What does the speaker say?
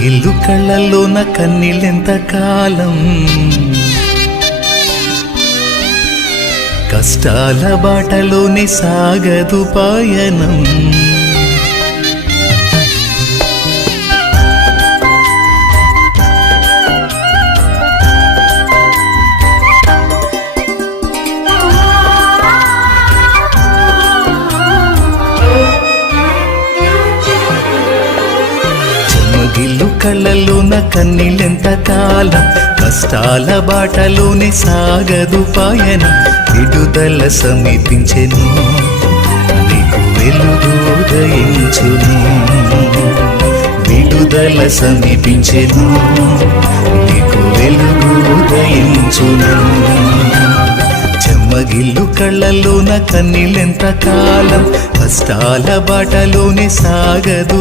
చెమ్మగిల్లు కళ్ళల్లోన కన్నీళ్ళెంత కాలం, కష్టాల బాటలోనే సాగదు పయనం. చెమ్మగిల్లు కళ్ళల్లోన కన్నీళ్ళెంత కాలం, కష్టాల బాటలోనే సాగదు పయనం. విడుదల సమీపించెను, నీకు వెలుగు ఉదయించును. విడుదల సమీపించెను, నీకు వెలుగు ఉదయించును. చెమ్మగిల్లు కళ్ళల్లోన కన్నీళ్ళెంత కాలం, కష్టాల బాటలోనే సాగదు